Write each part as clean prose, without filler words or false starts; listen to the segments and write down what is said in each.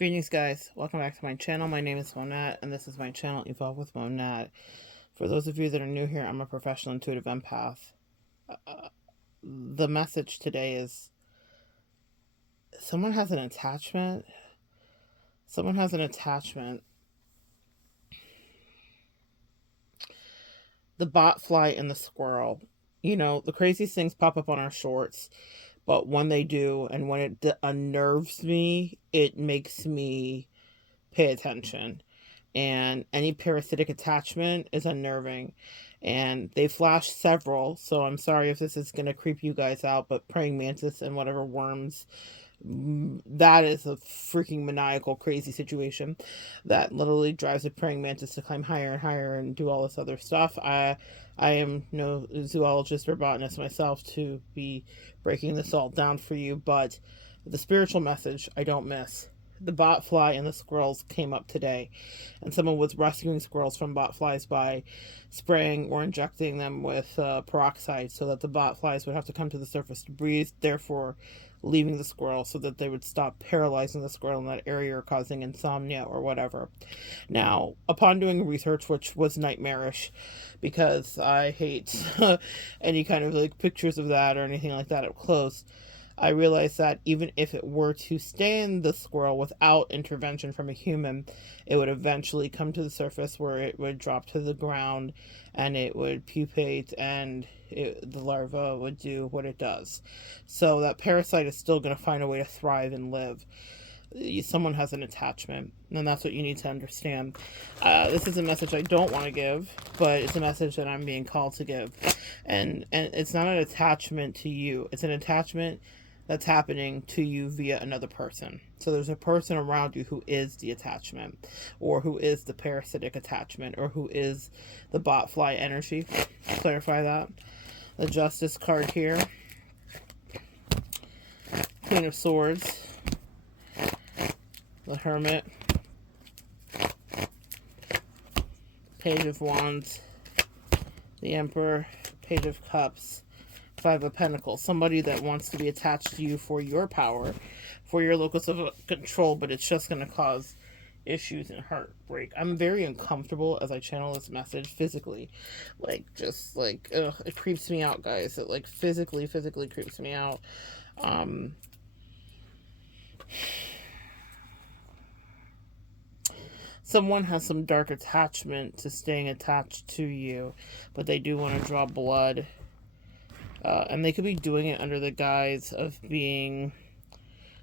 Greetings, guys. Welcome back to my channel. My name is Monat, and this is my channel, Evolve with Monat. For those of you that are new here, I'm a professional intuitive empath. The message today is someone has an attachment. Someone has an attachment. The botfly and the squirrel. You know, the craziest things pop up on our shorts, but when they do, and when it unnerves me, it makes me pay attention. And any parasitic attachment is unnerving. And they flashed several, so I'm sorry if this is going to creep you guys out, but praying mantis and whatever worms, that is a freaking maniacal, crazy situation that literally drives a praying mantis to climb higher and higher and do all this other stuff. I am no zoologist or botanist myself to be breaking this all down for you, but the spiritual message I don't miss. The botfly and the squirrels came up today, and someone was rescuing squirrels from botflies by spraying or injecting them with peroxide so that the botflies would have to come to the surface to breathe, therefore leaving the squirrel so that they would stop paralyzing the squirrel in that area or causing insomnia or whatever. Now, upon doing research, which was nightmarish because I hate any kind of like pictures of that or anything like that up close, I realized that even if it were to stay in the squirrel without intervention from a human, it would eventually come to the surface where it would drop to the ground and it would pupate and the larva would do what it does. So that parasite is still going to find a way to thrive and live. Someone has an attachment, and that's what you need to understand. This is a message I don't want to give, but it's a message that I'm being called to give. And it's not an attachment to you. It's an attachment that's happening to you via another person. So there's a person around you who is the attachment, or who is the parasitic attachment, or who is the botfly energy. Clarify that. The Justice card here. Queen of Swords. The Hermit. Page of Wands. The Emperor. Page of Cups. Five of Pentacles. Somebody that wants to be attached to you for your power, for your locus of control, but it's just going to cause issues and heartbreak. I'm very uncomfortable as I channel this message physically. Like, just like, ugh, it creeps me out, guys. It like physically creeps me out. Someone has some dark attachment to staying attached to you, but they do want to draw blood. And they could be doing it under the guise of being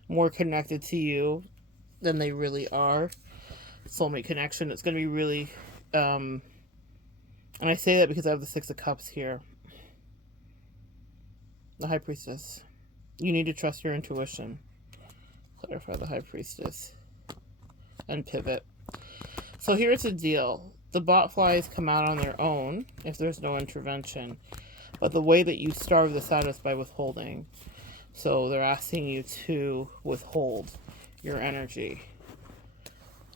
more connected to you than they really are. Soulmate connection. It's going to be really... and I say that because I have the Six of Cups here. The High Priestess. You need to trust your intuition. Clarify the High Priestess. And pivot. So here's the deal. The botflies come out on their own if there's no intervention. But the way that you starve this out is by withholding. So they're asking you to withhold your energy.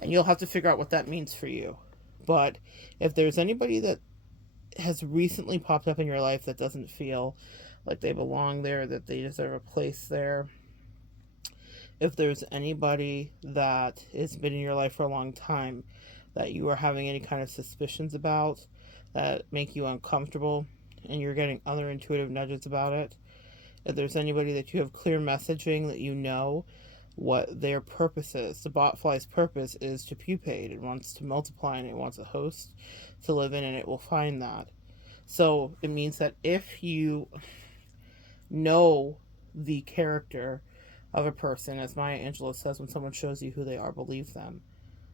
And you'll have to figure out what that means for you. But if there's anybody that has recently popped up in your life that doesn't feel like they belong there, that they deserve a place there, if there's anybody that has been in your life for a long time that you are having any kind of suspicions about that make you uncomfortable, and you're getting other intuitive nudges about it, if there's anybody that you have clear messaging that you know what their purpose is. The botfly's purpose is to pupate. It wants to multiply and it wants a host to live in, and it will find that. So it means that if you know the character of a person, as Maya Angelou says, when someone shows you who they are, believe them.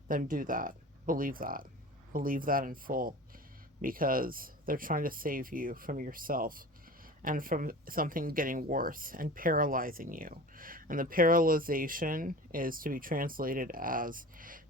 Then do that. Believe that. Believe that in full. Because they're trying to save you from yourself and from something getting worse and paralyzing you. And the paralyzation is to be translated as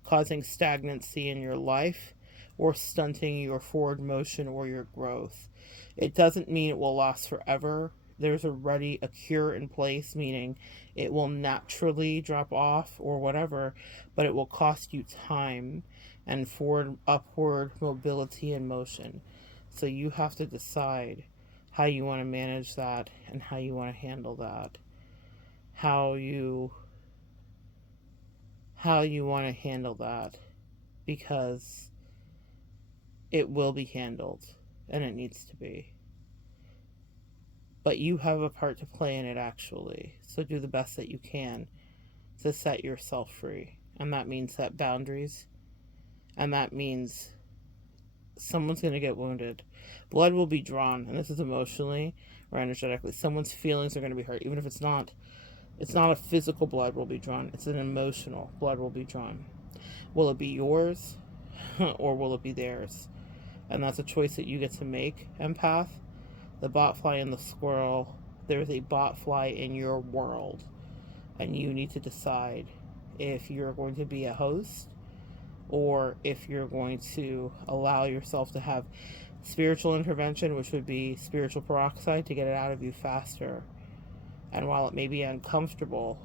causing stagnancy in your life or stunting your forward motion or your growth. It doesn't mean it will last forever. There's already a cure in place, meaning it will naturally drop off or whatever, but it will cost you time and forward, upward mobility and motion. So you have to decide how you want to manage that and how you want to handle that. How how you want to handle that, because it will be handled and it needs to be. But you have a part to play in it, actually. So do the best that you can to set yourself free. And that means set boundaries. And that means someone's going to get wounded. Blood will be drawn, and this is emotionally or energetically. Someone's feelings are going to be hurt, even if it's not a physical blood will be drawn. It's an emotional blood will be drawn. Will it be yours or will it be theirs? And that's a choice that you get to make, empath. The botfly and the squirrel, there's a botfly in your world, and you need to decide if you're going to be a host or if you're going to allow yourself to have spiritual intervention, which would be spiritual peroxide, to get it out of you faster. And while it may be uncomfortable,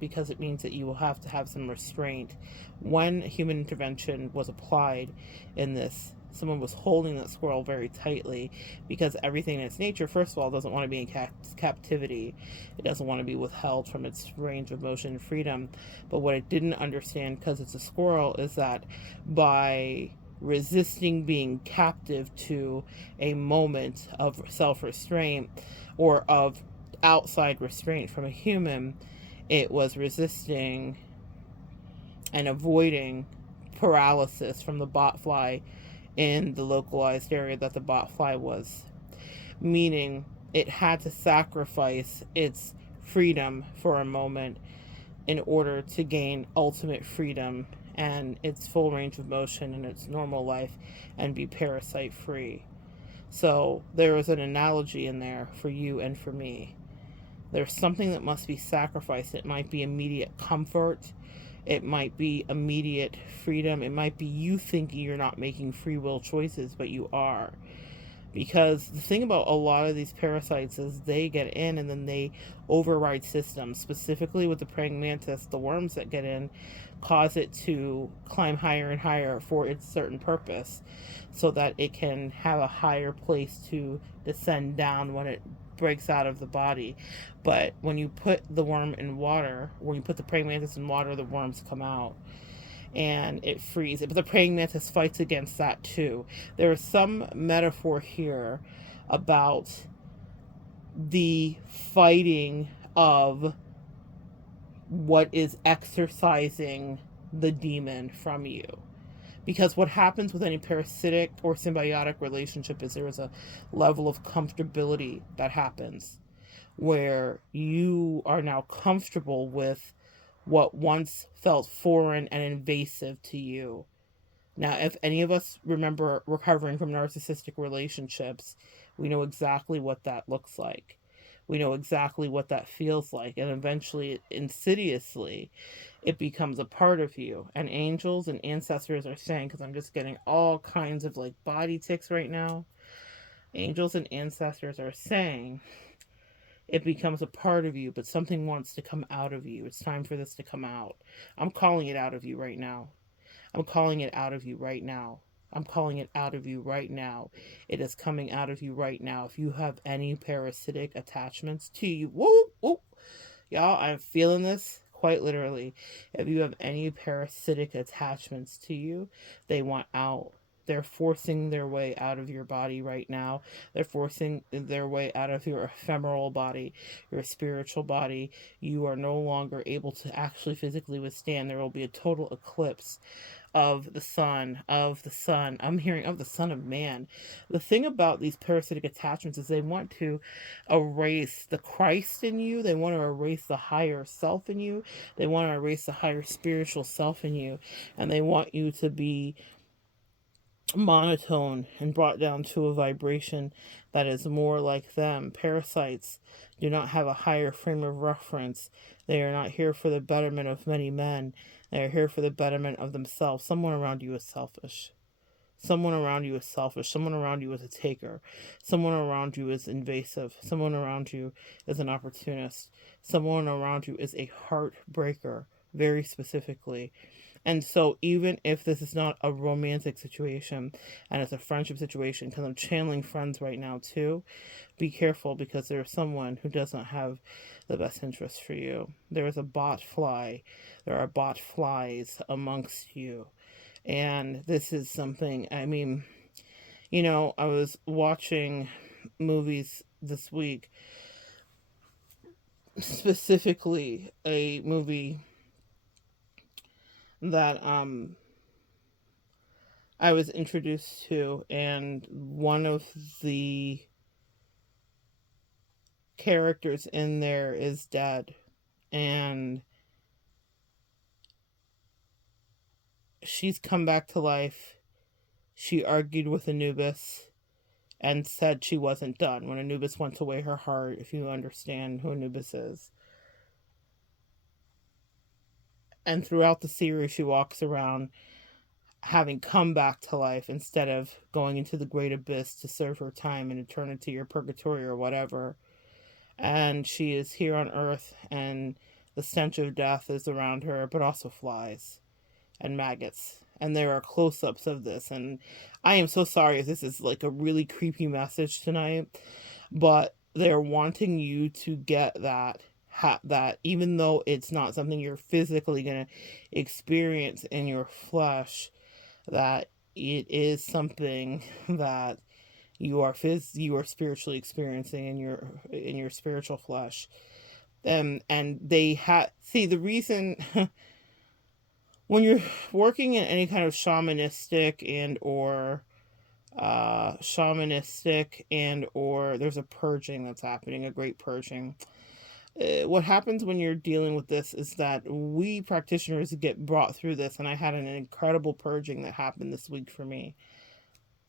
because it means that you will have to have some restraint, when human intervention was applied in this, someone was holding that squirrel very tightly, because everything in its nature, first of all, doesn't want to be in captivity. It doesn't want to be withheld from its range of motion and freedom. But what it didn't understand, because it's a squirrel, is that by resisting being captive to a moment of self-restraint or of outside restraint from a human, it was resisting and avoiding paralysis from the botfly in the localized area that the botfly was, meaning it had to sacrifice its freedom for a moment in order to gain ultimate freedom and its full range of motion in its normal life and be parasite free. So there was an analogy in there for you and for me. There's something that must be sacrificed. It might be immediate comfort. It might be immediate freedom. It might be you thinking you're not making free will choices, but you are. Because the thing about a lot of these parasites is they get in and then they override systems. Specifically with the praying mantis, the worms that get in cause it to climb higher and higher for its certain purpose, so that it can have a higher place to descend down when it breaks out of the body. But when you put the worm in water, when you put the praying mantis in water, the worms come out and it frees it. But the praying mantis fights against that too. There is some metaphor here about the fighting of what is exorcising the demon from you. Because what happens with any parasitic or symbiotic relationship is there is a level of comfortability that happens where you are now comfortable with what once felt foreign and invasive to you. Now, if any of us remember recovering from narcissistic relationships, we know exactly what that looks like. We know exactly what that feels like. And eventually, insidiously, it becomes a part of you. And angels and ancestors are saying, because I'm just getting all kinds of like body ticks right now. Angels and ancestors are saying it becomes a part of you, but something wants to come out of you. It's time for this to come out. I'm calling it out of you right now. I'm calling it out of you right now. I'm calling it out of you right now. It is coming out of you right now. If you have any parasitic attachments to you, whoa, whoa, y'all, I'm feeling this quite literally. If you have any parasitic attachments to you, they want out. They're forcing their way out of your body right now. They're forcing their way out of your ephemeral body, your spiritual body. You are no longer able to actually physically withstand. There will be a total eclipse of the sun, I'm hearing of the son of man. The thing about these parasitic attachments is they want to erase the Christ in you. They want to erase the higher self in you. They want to erase the higher spiritual self in you. And they want you to be monotone and brought down to a vibration that is more like them. Parasites do not have a higher frame of reference. They are not here for the betterment of many men. They are here for the betterment of themselves. Someone around you is selfish. Someone around you is selfish. Someone around you is a taker. Someone around you is invasive. Someone around you is an opportunist. Someone around you is a heartbreaker, very specifically. And so, even if this is not a romantic situation and it's a friendship situation, because I'm channeling friends right now too, be careful because there's someone who doesn't have the best interest for you. There is a bot fly, there are bot flies amongst you. And this is something, I mean, I was watching movies this week, specifically a movie that I was introduced to, and one of the characters in there is dead, and she's come back to life. She argued with Anubis and said she wasn't done when Anubis went away her heart, if you understand who Anubis is. And throughout the series, she walks around having come back to life instead of going into the great abyss to serve her time in eternity or purgatory or whatever. And she is here on earth, and the stench of death is around her, but also flies and maggots. And there are close ups of this. And I am so sorry if this is like a really creepy message tonight, but they're wanting you to get that even though it's not something you're physically going to experience in your flesh, that it is something that you are spiritually experiencing in your spiritual flesh. And they see the reason when you're working in any kind of shamanistic and or there's a purging that's happening, a great purging. What happens when you're dealing with this is that we practitioners get brought through this, and I had an incredible purging that happened this week for me.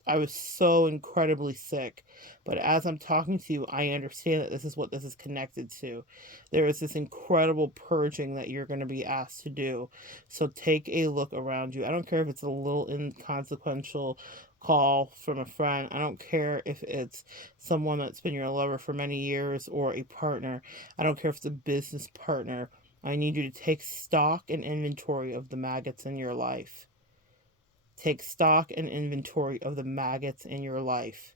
I was so incredibly sick. But as I'm talking to you, I understand that this is what this is connected to. There is this incredible purging that you're going to be asked to do. So take a look around you. I don't care if it's a little inconsequential call from a friend. I don't care if it's someone that's been your lover for many years or a partner. I don't care if it's a business partner. I need you to take stock and inventory of the maggots in your life. Take stock and inventory of the maggots in your life.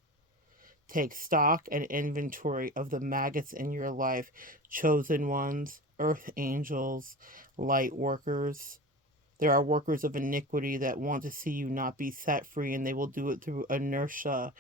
Take stock and inventory of the maggots in your life. Chosen ones, earth angels, light workers. There are workers of iniquity that want to see you not be set free, and they will do it through inertia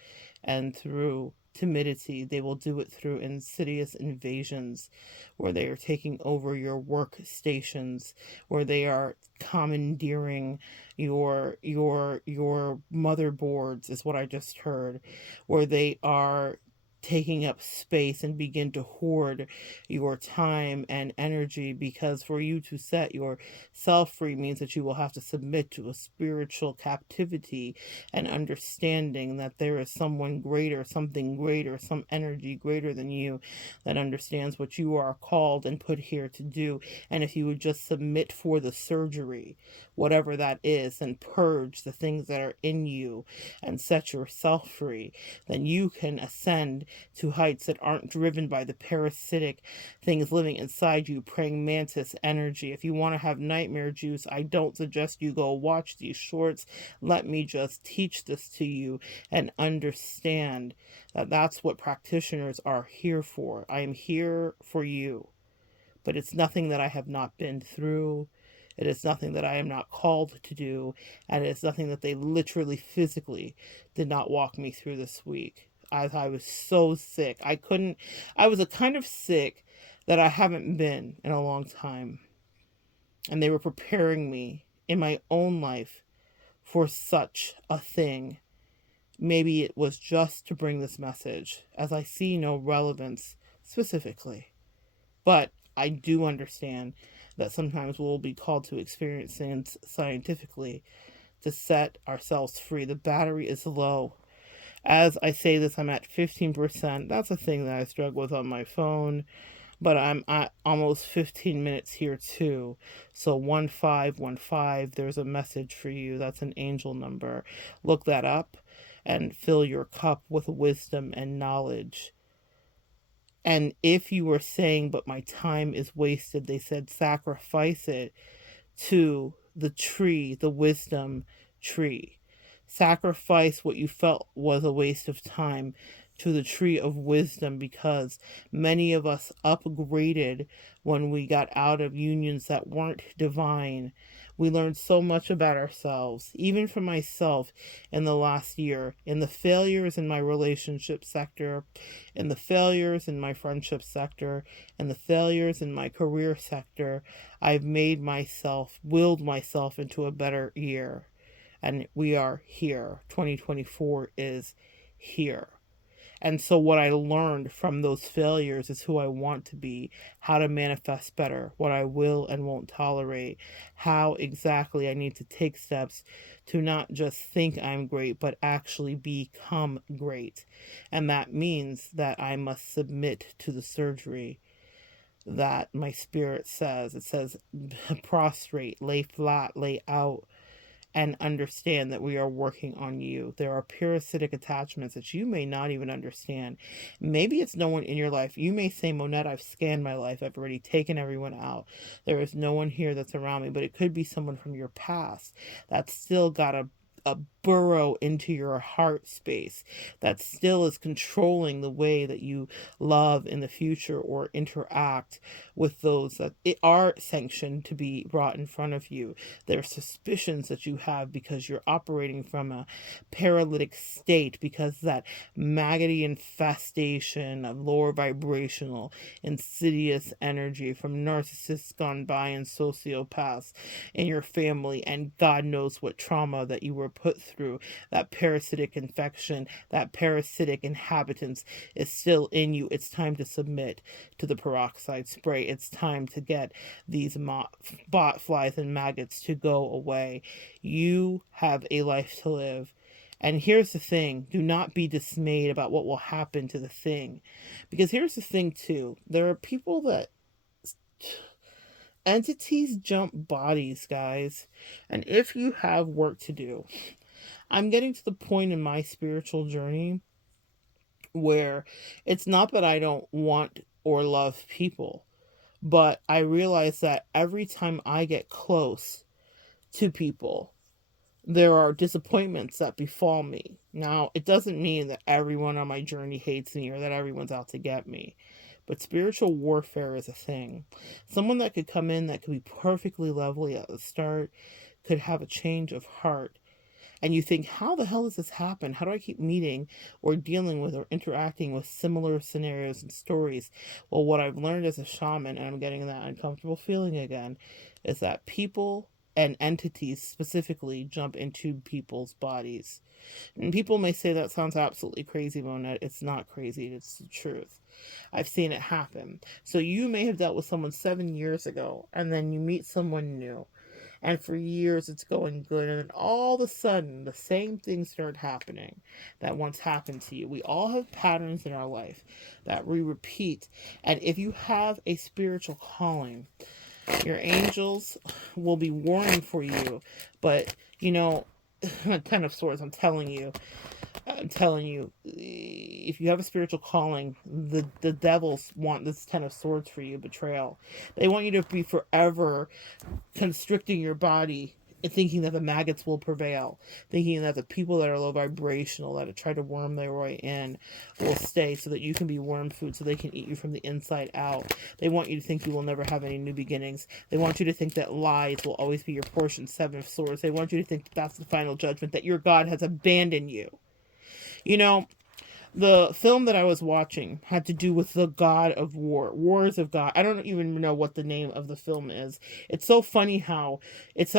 and through timidity. They will do it through insidious invasions where they are taking over your workstations, where they are commandeering your motherboards, is what I just heard, where they are taking up space and begin to hoard your time and energy, because for you to set yourself free means that you will have to submit to a spiritual captivity and understanding that there is someone greater, something greater, some energy greater than you that understands what you are called and put here to do. And if you would just submit for the surgery, whatever that is, and purge the things that are in you and set yourself free, then you can ascend to heights that aren't driven by the parasitic things living inside you, praying mantis energy. If you want to have nightmare juice, I don't suggest you go watch these shorts. Let me just teach this to you and understand that that's what practitioners are here for. I am here for you, but it's nothing that I have not been through. It is nothing that I am not called to do, and it's nothing that they literally physically did not walk me through this week. As I was so sick, I was a kind of sick that I haven't been in a long time. And they were preparing me in my own life for such a thing. Maybe it was just to bring this message, as I see no relevance specifically. But I do understand that sometimes we'll be called to experience things scientifically to set ourselves free. The battery is low. As I say this, I'm at 15%. That's a thing that I struggle with on my phone, but I'm at almost 15 minutes here too. So 1515, there's a message for you. That's an angel number. Look that up and fill your cup with wisdom and knowledge. And if you were saying, but my time is wasted, they said sacrifice it to the tree, the wisdom tree. Sacrifice what you felt was a waste of time to the tree of wisdom, because many of us upgraded when we got out of unions that weren't divine. We learned so much about ourselves, even for myself, in the last year, in the failures in my relationship sector, in the failures in my friendship sector, and the failures in my career sector. I've made myself, willed myself into a better year. And we are here. 2024 is here. And so, what I learned from those failures is who I want to be, how to manifest better, what I will and won't tolerate, how exactly I need to take steps to not just think I'm great, but actually become great. And that means that I must submit to the surgery that my spirit says. It says, prostrate, lay flat, lay out, and understand that we are working on you. There are parasitic attachments that you may not even understand. Maybe it's no one in your life. You may say, Monette, I've scanned my life. I've already taken everyone out. There is no one here that's around me, but it could be someone from your past that's still got a burrow into your heart space that still is controlling the way that you love in the future or interact with those that are sanctioned to be brought in front of you. There are suspicions that you have because you're operating from a paralytic state, because that maggoty infestation of lower vibrational insidious energy from narcissists gone by and sociopaths in your family, and God knows what trauma that you were put through. That parasitic infection, that parasitic inhabitants is still in you. It's time to submit to the peroxide spray. It's time to get these bot flies and maggots to go away. You have a life to live. And here's the thing, do not be dismayed about what will happen to the thing. Because here's the thing, too. There are people that entities jump bodies, guys. And if you have work to do, I'm getting to the point in my spiritual journey where it's not that I don't want or love people, but I realize that every time I get close to people, there are disappointments that befall me. Now, it doesn't mean that everyone on my journey hates me or that everyone's out to get me. But spiritual warfare is a thing. Someone that could come in that could be perfectly lovely at the start could have a change of heart. And you think, how the hell does this happen? How do I keep meeting or dealing with or interacting with similar scenarios and stories? Well, what I've learned as a shaman, and I'm getting that uncomfortable feeling again, is that people and entities specifically jump into people's bodies. And people may say that sounds absolutely crazy, Monette. It's not crazy, it's the truth. I've seen it happen. So you may have dealt with someone 7 years ago, and then you meet someone new. And for years it's going good, and then all of a sudden the same things start happening that once happened to you. We all have patterns in our life that we repeat. And if you have a spiritual calling, your angels will be warning for you. But, Ten of Swords, I'm telling you, if you have a spiritual calling, the devils want this Ten of Swords for you, betrayal. They want you to be forever constricting your body and thinking that the maggots will prevail, thinking that the people that are low vibrational, that try to worm their way in, will stay so that you can be worm food, so they can eat you from the inside out. They want you to think you will never have any new beginnings. They want you to think that lies will always be your portion, Seven of Swords. They want you to think that's the final judgment, that your God has abandoned you. The film that I was watching had to do with the God of War, Wars of God. I don't even know what the name of the film is. It's so funny how it's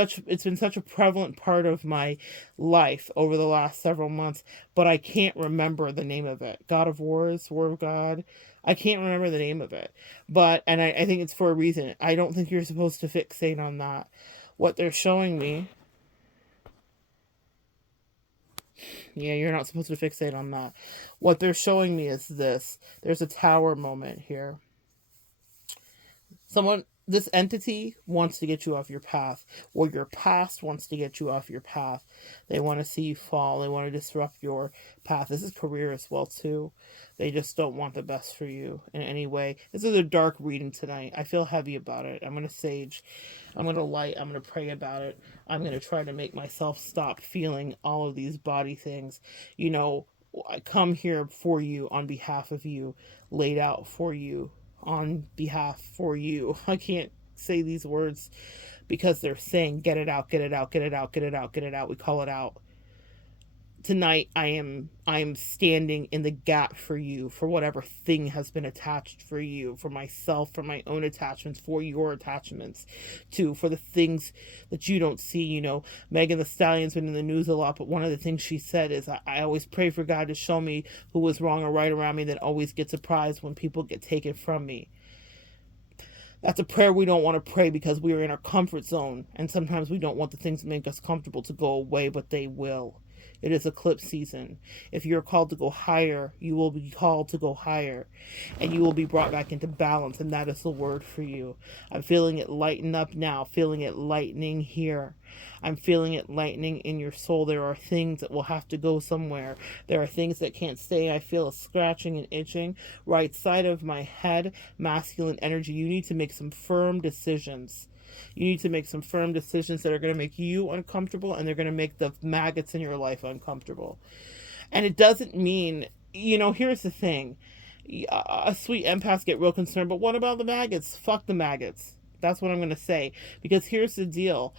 been such a prevalent part of my life over the last several months, but I can't remember the name of it. God of Wars, War of God. I can't remember the name of it. And I think it's for a reason. I don't think you're supposed to fixate on that. What they're showing me, yeah, you're not supposed to fixate on that. What they're showing me is this. There's a tower moment here. Someone This entity wants to get you off your path, or your past wants to get you off your path. They want to see you fall. They want to disrupt your path. This is career as well too. They just don't want the best for you in any way. This is a dark reading tonight. I feel heavy about it. I'm going to sage. I'm going to light. I'm going to pray about it. I'm going to try to make myself stop feeling all of these body things. You know, I come here for you, on behalf of you, laid out for you, on behalf for you. I can't say these words because they're saying get it out, get it out, get it out, get it out, get it out. We call it out. Tonight I am standing in the gap for you, for whatever thing has been attached for you, for myself, for my own attachments, for your attachments too, for the things that you don't see. You know, Megan the Stallion's been in the news a lot, but one of the things she said is, I always pray for God to show me who was wrong or right around me, that always get surprised when people get taken from me. That's a prayer we don't want to pray because we are in our comfort zone, and sometimes we don't want the things that make us comfortable to go away, but they will. It is eclipse season. If you're called to go higher, you will be called to go higher, and you will be brought back into balance, and that is the word for you. I'm feeling it lighten up now, feeling it lightening here. I'm feeling it lightening in your soul. There are things that will have to go somewhere. There are things that can't stay. I feel a scratching and itching right side of my head. Masculine energy. You need to make some firm decisions. You need to make some firm decisions that are going to make you uncomfortable, and they're going to make the maggots in your life uncomfortable. And it doesn't mean, you know, here's the thing. A sweet empaths get real concerned, but what about the maggots? Fuck the maggots. That's what I'm going to say. Because here's the deal.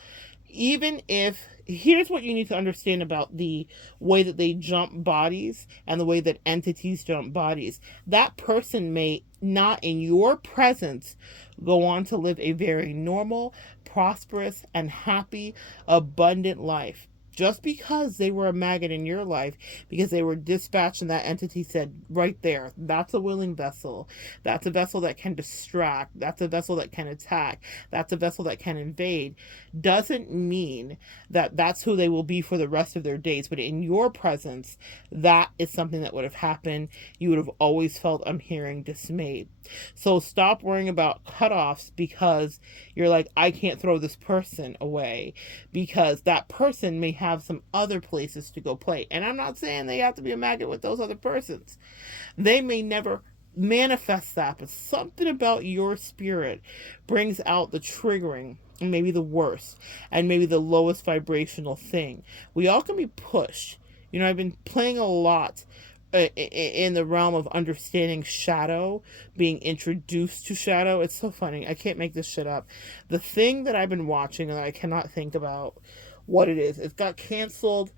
Even if, here's what you need to understand about the way that they jump bodies and the way that entities jump bodies. That person may not, in your presence, go on to live a very normal, prosperous, and happy, abundant life. Just because they were a maggot in your life, because they were dispatched and that entity said, right there, that's a willing vessel. That's a vessel that can distract. That's a vessel that can attack. That's a vessel that can invade. Doesn't mean that that's who they will be for the rest of their days. But in your presence, that is something that would have happened. You would have always felt, I'm hearing, dismayed. So stop worrying about cutoffs because you're like, I can't throw this person away, because that person may have some other places to go play. And I'm not saying they have to be a maggot with those other persons. They may never manifest that, but something about your spirit brings out the triggering, and maybe the worst, and maybe the lowest vibrational thing. We all can be pushed. You know, I've been playing a lot in the realm of understanding shadow, being introduced to shadow. It's so funny. I can't make this shit up. The thing that I've been watching and I cannot think about what it is. It got canceled.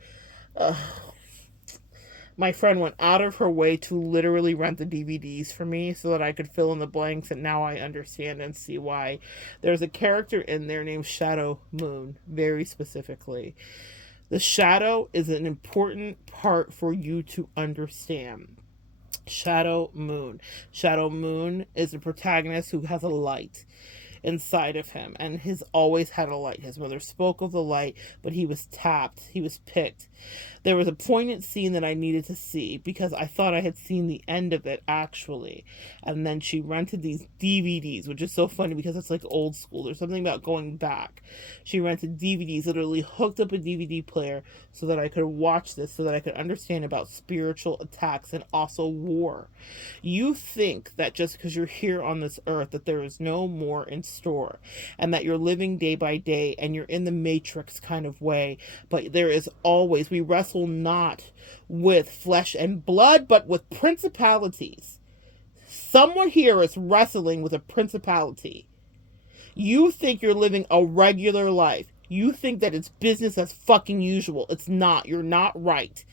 My friend went out of her way to literally rent the DVDs for me so that I could fill in the blanks, and now I understand and see why. There's a character in there named Shadow Moon, very specifically. The shadow is an important part for you to understand. Shadow Moon. Shadow Moon is a protagonist who has a light inside of him, and he's always had a light. His mother spoke of the light, but he was tapped. He was picked. There was a poignant scene that I needed to see because I thought I had seen the end of it, actually. And then she rented these DVDs, which is so funny because it's like old school. There's something about going back. She rented DVDs, literally hooked up a DVD player so that I could watch this, so that I could understand about spiritual attacks and also war. You think that just because you're here on this earth that there is no more in store, and that you're living day by day and you're in the matrix kind of way, but there is always, we wrestle not with flesh and blood, but with principalities. Someone here is wrestling with a principality. You think you're living a regular life. You think that it's business as fucking usual. It's not. You're not right.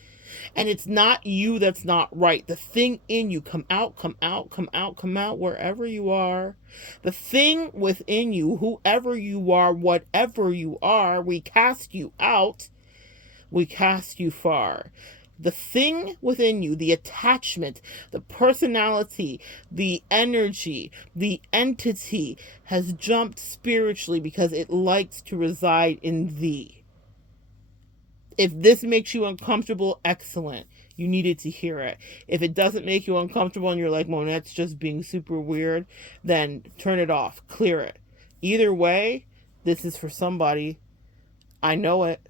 And it's not you that's not right. The thing in you, come out, come out, come out, come out, wherever you are. The thing within you, whoever you are, whatever you are, we cast you out. We cast you far. The thing within you, the attachment, the personality, the energy, the entity has jumped spiritually because it likes to reside in thee. If this makes you uncomfortable, excellent. You needed to hear it. If it doesn't make you uncomfortable and you're like, Monette's just being super weird, then turn it off. Clear it. Either way, this is for somebody. I know it.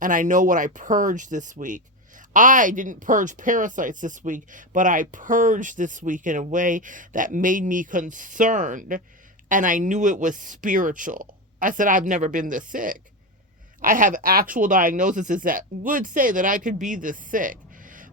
And I know what I purged this week. I didn't purge parasites this week, but I purged this week in a way that made me concerned, and I knew it was spiritual. I said, I've never been this sick. I have actual diagnoses that would say that I could be this sick,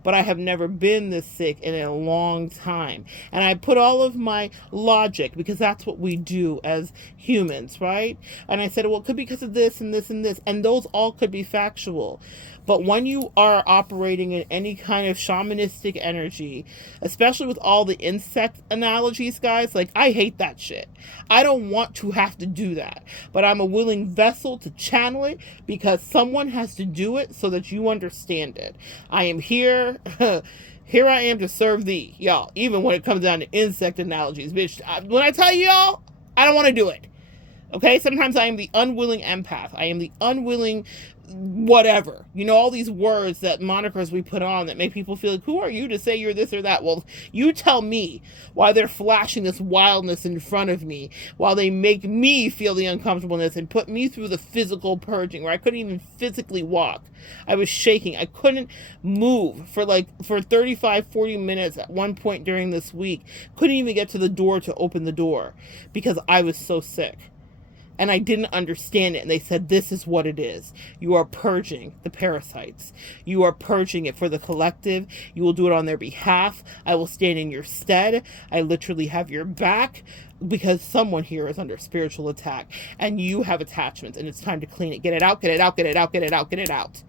but I have never been this sick in a long time. And I put all of my logic, because that's what we do as humans, right? And I said, well, it could be because of this and this and this, and those all could be factual. But when you are operating in any kind of shamanistic energy, especially with all the insect analogies, guys, like, I hate that shit. I don't want to have to do that. But I'm a willing vessel to channel it, because someone has to do it so that you understand it. I am here. Here I am to serve thee, y'all. Even when it comes down to insect analogies, bitch. When I tell y'all, I don't want to do it. Okay, sometimes I am the unwilling empath. I am the unwilling whatever. You know, all these words, that monikers we put on that make people feel like, who are you to say you're this or that? Well, you tell me why they're flashing this wildness in front of me, while they make me feel the uncomfortableness and put me through the physical purging where I couldn't even physically walk. I was shaking. I couldn't move for 35, 40 minutes at one point during this week. Couldn't even get to the door to open the door because I was so sick. And I didn't understand it. And they said, this is what it is. You are purging the parasites. You are purging it for the collective. You will do it on their behalf. I will stand in your stead. I literally have your back, because someone here is under spiritual attack. And you have attachments. And it's time to clean it. Get it out, get it out, get it out, get it out, get it out.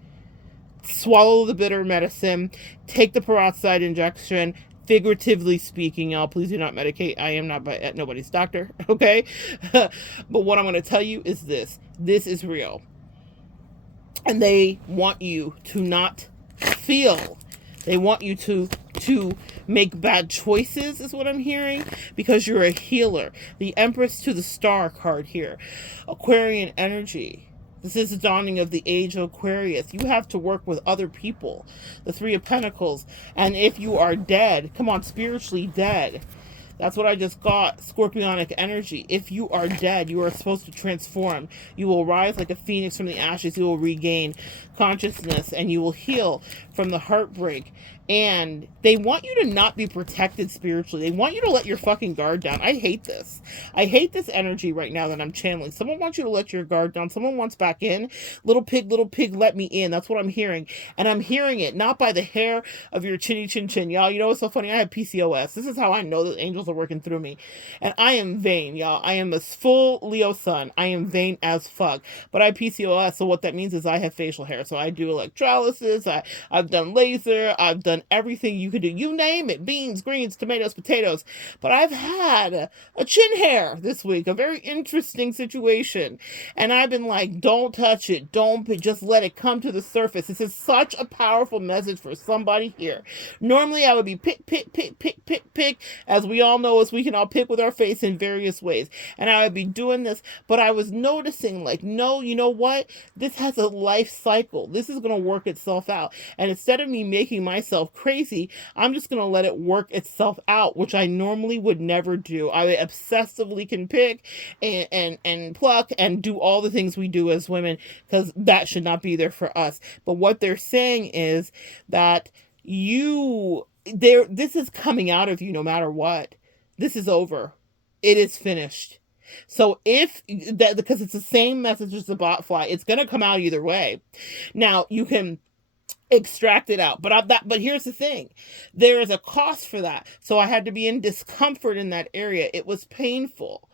Swallow the bitter medicine. Take the peroxide injection. Figuratively speaking, y'all, please do not medicate. I am not nobody's doctor, okay? But what I'm going to tell you is this. This is real. And they want you to not feel. They want you to make bad choices, is what I'm hearing, because you're a healer. The Empress to the Star card here. Aquarian energy. This is the dawning of the age of Aquarius. You have to work with other people. The Three of Pentacles. And if you are dead, come on, spiritually dead. That's what I just got. Scorpionic energy. If you are dead, you are supposed to transform. You will rise like a phoenix from the ashes. You will regain consciousness and you will heal from the heartbreak. And they want you to not be protected spiritually. They want you to let your fucking guard down. I hate this. I hate this energy right now that I'm channeling. Someone wants you to let your guard down. Someone wants back in. Little pig, let me in. That's what I'm hearing. And I'm hearing it not by the hair of your chinny chin chin. Y'all, you know what's so funny? I have PCOS. This is how I know that angels are working through me. And I am vain, y'all. I am a full Leo sun. I am vain as fuck. But I have PCOS, so what that means is I have facial hair. So I do electrolysis. I've done laser. I've done everything you could do. You name it. Beans, greens, tomatoes, potatoes. But I've had a chin hair this week. A very interesting situation. And I've been like, don't touch it. Don't just let it come to the surface. This is such a powerful message for somebody here. Normally I would be pick, as we all know, as we can all pick with our face in various ways. And I would be doing this, but I was noticing like, no, you know what? This has a life cycle. This is going to work itself out. And instead of me making myself crazy, I'm just going to let it work itself out, which I normally would never do. I obsessively can pick and pluck and do all the things we do as women, because that should not be there for us. But what they're saying is that this is coming out of you no matter what. This is over. It is finished. So because it's the same message as the botfly, it's going to come out either way. Now, you can extract it out, but here's the thing. There is a cost for that. So I had to be in discomfort in that area. It was painful.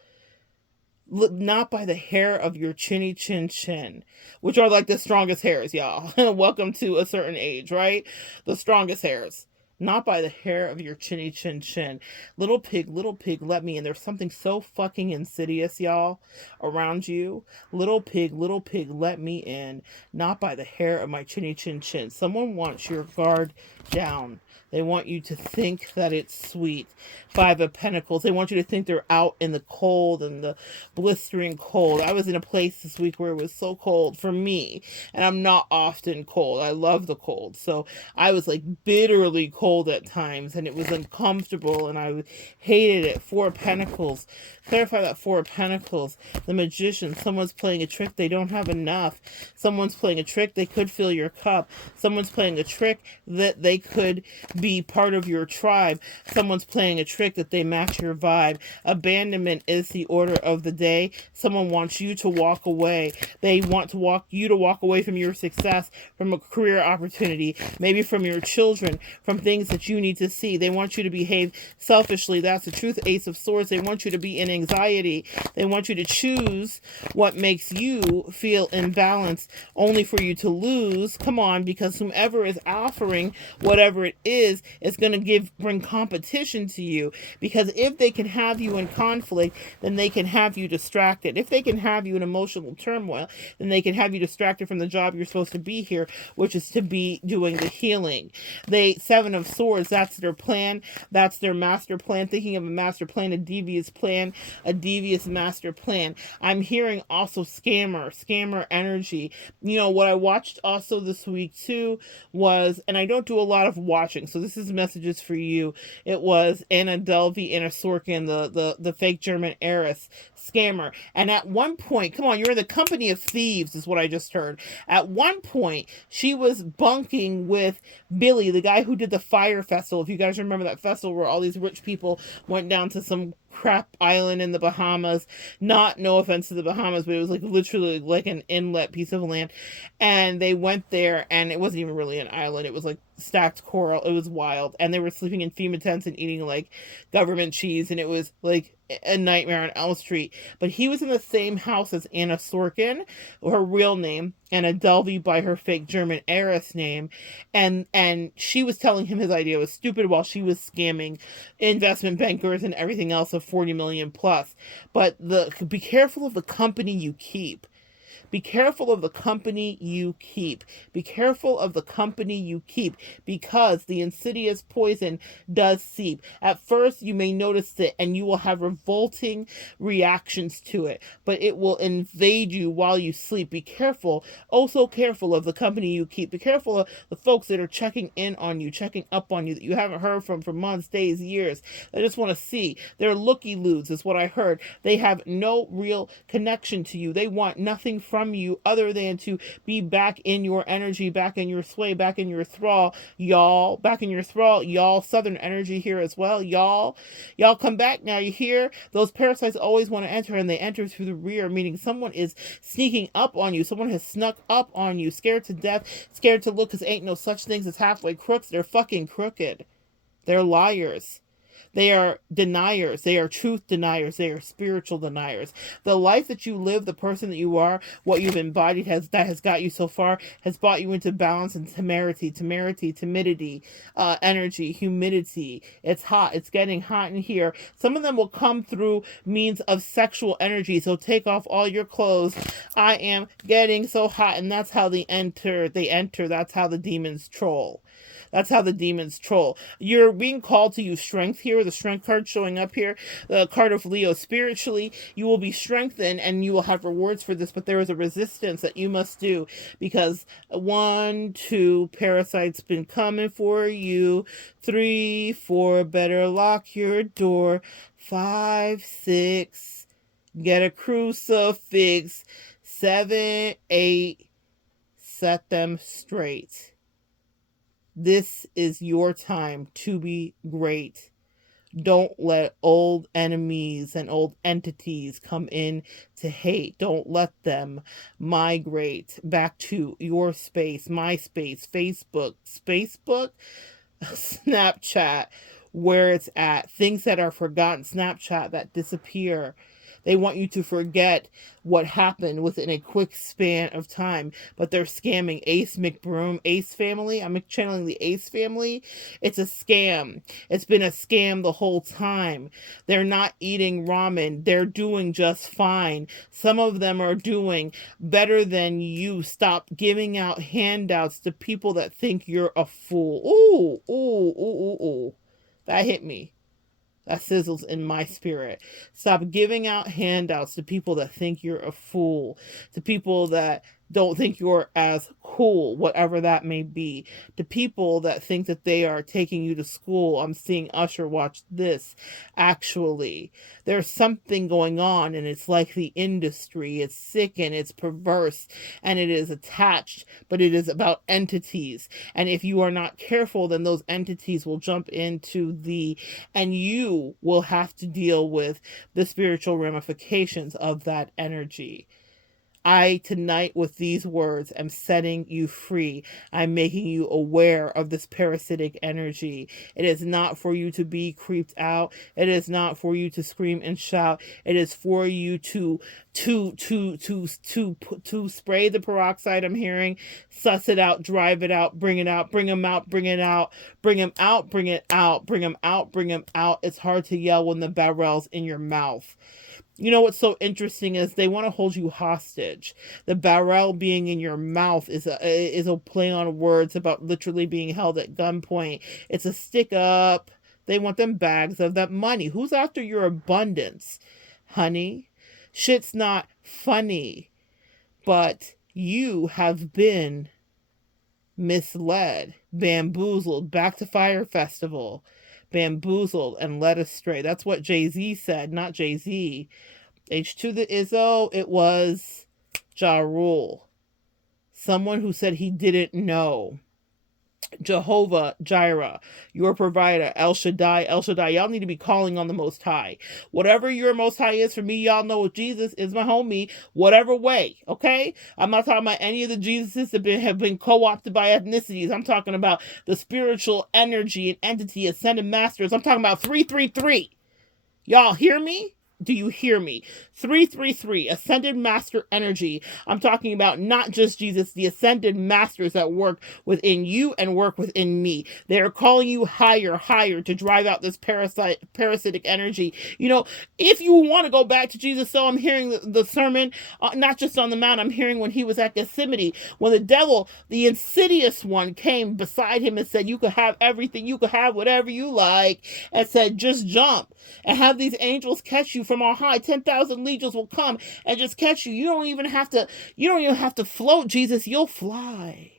Not by the hair of your chinny chin chin, which are like the strongest hairs, y'all. Welcome to a certain age, right? The strongest hairs. Not by the hair of your chinny chin chin. Little pig, let me in. There's something so fucking insidious, y'all, around you. Little pig, let me in. Not by the hair of my chinny chin chin. Someone wants your guard down. They want you to think that it's sweet. Five of Pentacles. They want you to think they're out in the cold and the blistering cold. I was in a place this week where it was so cold for me. And I'm not often cold. I love the cold. So I was like bitterly cold. cold at times, and it was uncomfortable, and I hated it. Four of Pentacles. Clarify that Four of Pentacles. The Magician. Someone's playing a trick. They don't have enough. Someone's playing a trick. They could fill your cup. Someone's playing a trick that they could be part of your tribe. Someone's playing a trick that they match your vibe. Abandonment is the order of the day. Someone wants you to walk away. They want you to walk away from your success, from a career opportunity, maybe from your children, from things that you need to see. They want you to behave selfishly. That's the truth. Ace of Swords. They want you to be in anxiety. They want you to choose what makes you feel imbalanced, only for you to lose. Come on, because whomever is offering whatever it is going to bring competition to you. Because if they can have you in conflict, then they can have you distracted. If they can have you in emotional turmoil, then they can have you distracted from the job you're supposed to be here, which is to be doing the healing. Seven of Swords, that's their plan. That's their master plan. Thinking of a master plan, a devious master plan. I'm hearing also scammer energy. You know, what I watched also this week too was, and I don't do a lot of watching, so this is messages for you. It was Anna Delvey, Anna Sorkin, the fake German heiress scammer. And at one point, come on, you're in the company of thieves is what I just heard. At one point, she was bunking with Billy, the guy who did the Fire Festival. If you guys remember that festival where all these rich people went down to some crap island in the Bahamas. No offense to the Bahamas, but it was like literally like an inlet piece of land. And they went there, and it wasn't even really an island. It was like stacked coral. It was wild. And they were sleeping in FEMA tents and eating like government cheese, and it was like a nightmare on Elm Street. But he was in the same house as Anna Sorkin, her real name, and a Delvey by her fake German heiress name. And she was telling him his idea was stupid while she was scamming investment bankers and everything else of 40 million plus. But be careful of the company you keep. Be careful of the company you keep. Be careful of the company you keep, because the insidious poison does seep. At first, you may notice it and you will have revolting reactions to it, but it will invade you while you sleep. Be careful, oh so careful of the company you keep. Be careful of the folks that are checking in on you, checking up on you, that you haven't heard from for months, days, years. They just want to see. They're looky-loos is what I heard. They have no real connection to you. They want nothing from you other than to be back in your energy, back in your sway, back in your thrall, y'all. Back in your thrall, y'all. Southern energy here as well, y'all. Y'all come back now. You hear? Those parasites always want to enter, and they enter through the rear, meaning someone is sneaking up on you. Someone has snuck up on you, scared to death, scared to look, because ain't no such things as halfway crooks. They're fucking crooked. They're liars. They are deniers. They are truth deniers. They are spiritual deniers. The life that you live, the person that you are, what you've embodied has got you so far, has brought you into balance and temerity, timidity, energy, humidity. It's hot. It's getting hot in here. Some of them will come through means of sexual energy. So take off all your clothes. I am getting so hot. And that's how they enter. That's how the demons troll. That's how the demons troll. You're being called to use strength here. The strength card showing up here. The card of Leo. Spiritually, you will be strengthened and you will have rewards for this, but there is a resistance that you must do, because 1, 2, parasites been coming for you. 3, 4, better lock your door. 5, 6, get a crucifix. 7, 8, set them straight. This is your time to be great. Don't let old enemies and old entities come in to hate. Don't let them migrate back to your space, MySpace, Facebook, Snapchat, where it's at. Things that are forgotten, Snapchat that disappear. They want you to forget what happened within a quick span of time, but they're scamming. Ace McBroom, Ace family. I'm channeling the Ace family. It's a scam. It's been a scam the whole time. They're not eating ramen. They're doing just fine. Some of them are doing better than you. Stop giving out handouts to people that think you're a fool. Ooh. That hit me. That sizzles in my spirit. Stop giving out handouts to people that think you're a fool, to people that don't think you're as cool, whatever that may be. The people that think that they are taking you to school, I'm seeing Usher watch this. Actually, there's something going on, and it's like the industry. It's sick and it's perverse, and it is attached, but it is about entities. And if you are not careful, then those entities will jump into and you will have to deal with the spiritual ramifications of that energy. I, tonight, with these words, am setting you free. I'm making you aware of this parasitic energy. It is not for you to be creeped out. It is not for you to scream and shout. It is for you to spray the peroxide. I'm hearing, suss it out, drive it out, bring it out, bring them out, bring it out, bring them out, bring it out, bring them out, bring them out. It's hard to yell when the barrel's in your mouth. You know what's so interesting is they want to hold you hostage. The barrel being in your mouth is a play on words about literally being held at gunpoint. It's a stick up. They want them bags of that money. Who's after your abundance, honey? Shit's not funny, but you have been misled, bamboozled, back to Fire Festival, bamboozled and led astray. That's what Jay-Z said, not Jay-Z. H2 the Izzo, it was Ja Rule. Someone who said he didn't know. Jehovah Jireh, your provider. El Shaddai, El Shaddai. Y'all need to be calling on the Most High. Whatever your Most High is for me, y'all know Jesus is my homie. Whatever way, okay? I'm not talking about any of the Jesuses that have been co-opted by ethnicities. I'm talking about the spiritual energy and entity, ascended masters. I'm talking about 333. Y'all hear me? Do you hear me? 333, ascended master energy. I'm talking about not just Jesus, the ascended masters that work within you and work within me. They are calling you higher, higher to drive out this parasitic energy. You know, if you want to go back to Jesus, so I'm hearing the sermon, not just on the mount, I'm hearing when he was at Gethsemane, when the devil, the insidious one, came beside him and said, you could have everything, you could have whatever you like, and said, just jump and have these angels catch you from on high. 10,000 legions will come and just catch you. You don't even have to float, Jesus. You'll fly.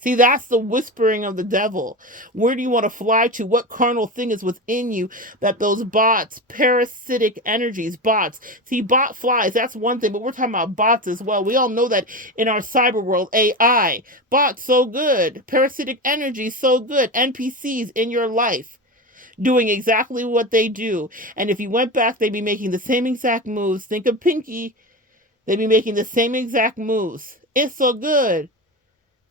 See, that's the whispering of the devil. Where do you want to fly to? What carnal thing is within you that those bots, parasitic energies, bots. See, bot flies, that's one thing, but we're talking about bots as well. We all know that in our cyber world, AI, bots, so good. Parasitic energy, so good. NPCs in your life, doing exactly what they do. And if you went back, they'd be making the same exact moves. Think of Pinky. They'd be making the same exact moves. It's so good.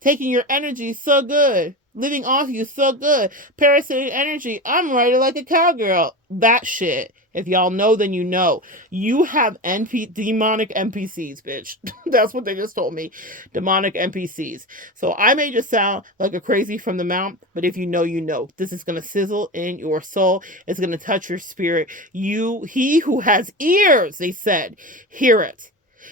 Taking your energy, so good. Living off you, so good. Parasitic energy, I'm riding like a cowgirl. That shit. If y'all know, then you know. You have demonic NPCs, bitch. That's what they just told me. Demonic NPCs. So I may just sound like a crazy from the mount, but if you know, you know. This is going to sizzle in your soul. It's going to touch your spirit. He who has ears, they said, hear it.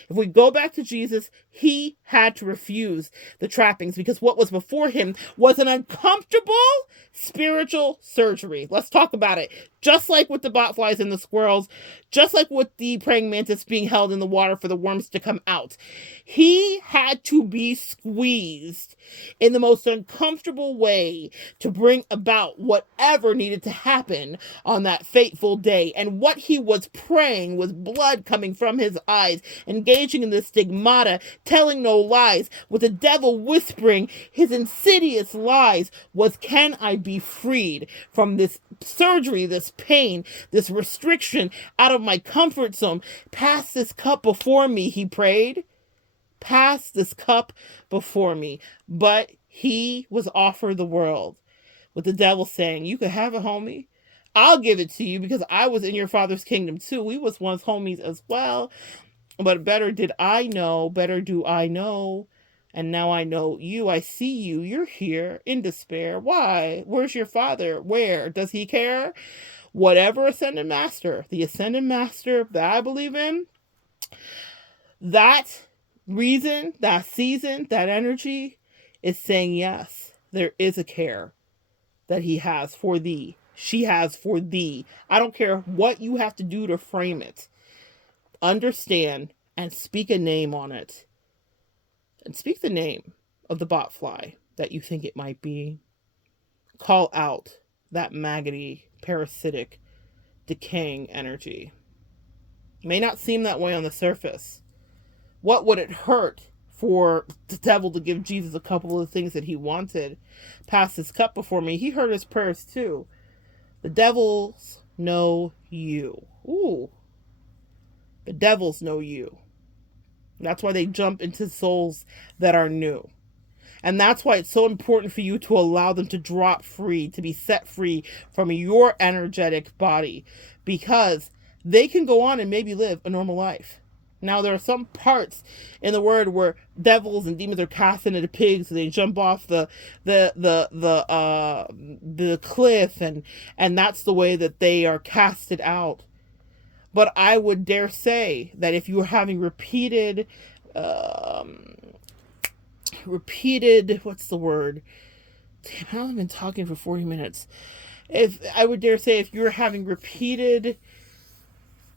If we go back to Jesus, he had to refuse the trappings because what was before him was an uncomfortable spiritual surgery. Let's talk about it. Just like with the botflies and the squirrels, just like with the praying mantis being held in the water for the worms to come out. He had to be squeezed in the most uncomfortable way to bring about whatever needed to happen on that fateful day. And what he was praying was blood coming from his eyes, engaging in the stigmata, telling no lies, with the devil whispering his insidious lies, was, can I be freed from this surgery, this pain, this restriction, out of my comfort zone? Pass this cup before me, he prayed. Pass this cup before me. But he was offered the world, with the devil saying, you could have it, homie. I'll give it to you because I was in your father's kingdom too. We was once homies as well. But better did I know, better do I know. And now I know you, I see you, you're here in despair. Why? Where's your father? Where? Does he care? Whatever ascended master, the ascended master that I believe in, that reason, that season, that energy is saying yes, there is a care that he has for thee. She has for thee. I don't care what you have to do to frame it. Understand and speak a name on it. and speak the name of the botfly that you think it might be. Call out that maggoty, parasitic, decaying energy. It may not seem that way on the surface. What would it hurt for the devil to give Jesus a couple of things that he wanted? Pass his cup before me. He heard his prayers too. The devils know you. Ooh. The devils know you. That's why they jump into souls that are new. And that's why it's so important for you to allow them to drop free, to be set free from your energetic body, because they can go on and maybe live a normal life. Now, there are some parts in the word where devils and demons are cast into the pigs, and they jump off the cliff, and that's the way that they are casted out. But I would dare say that if you are having repeated, what's the word? Damn, how have I been talking for 40 minutes? If I would dare say, if you're having repeated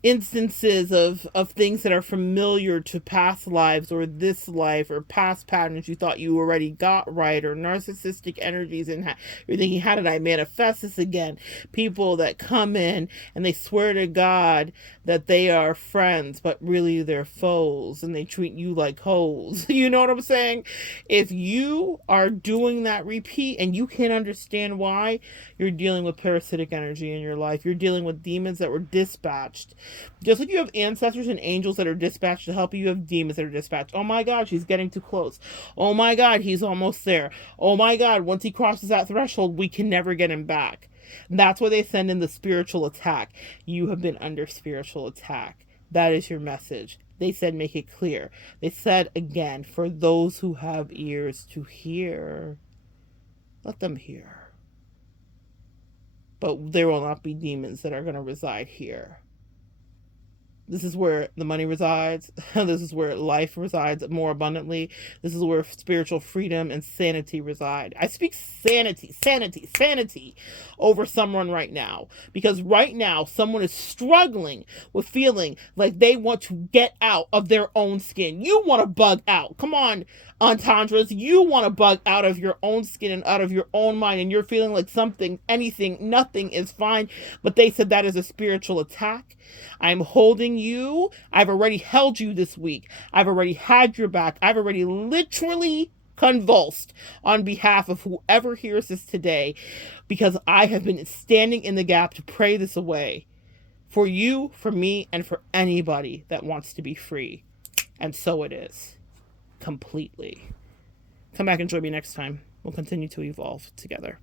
instances of things that are familiar to past lives or this life or past patterns you thought you already got right, or narcissistic energies, and you're thinking, how did I manifest this again? People that come in and they swear to God that they are friends, but really they're foes, and they treat you like hoes. You know what I'm saying? If you are doing that repeat and you can't understand why, you're dealing with parasitic energy in your life. You're dealing with demons that were dispatched. Just like you have ancestors and angels that are dispatched to help you, you have demons that are dispatched. Oh my God, she's getting too close. Oh my God, he's almost there. Oh my God, once he crosses that threshold, we can never get him back. That's why they send in the spiritual attack. You have been under spiritual attack. That is your message. They said, make it clear. They said again, for those who have ears to hear, let them hear. But there will not be demons that are going to reside here. This is where the money resides. This is where life resides more abundantly. This is where spiritual freedom and sanity reside. I speak sanity over someone right now. Because right now, someone is struggling with feeling like they want to get out of their own skin. You want to bug out. Come on, entendres. You want to bug out of your own skin and out of your own mind. And you're feeling like something, anything, nothing is fine. But they said that is a spiritual attack. I'm holding you. I've already held you this week. I've already had your back. I've already literally convulsed on behalf of whoever hears this today, because I have been standing in the gap to pray this away for you, for me, and for anybody that wants to be free. And so it is. Completely. Come back and join me next time. We'll continue to evolve together.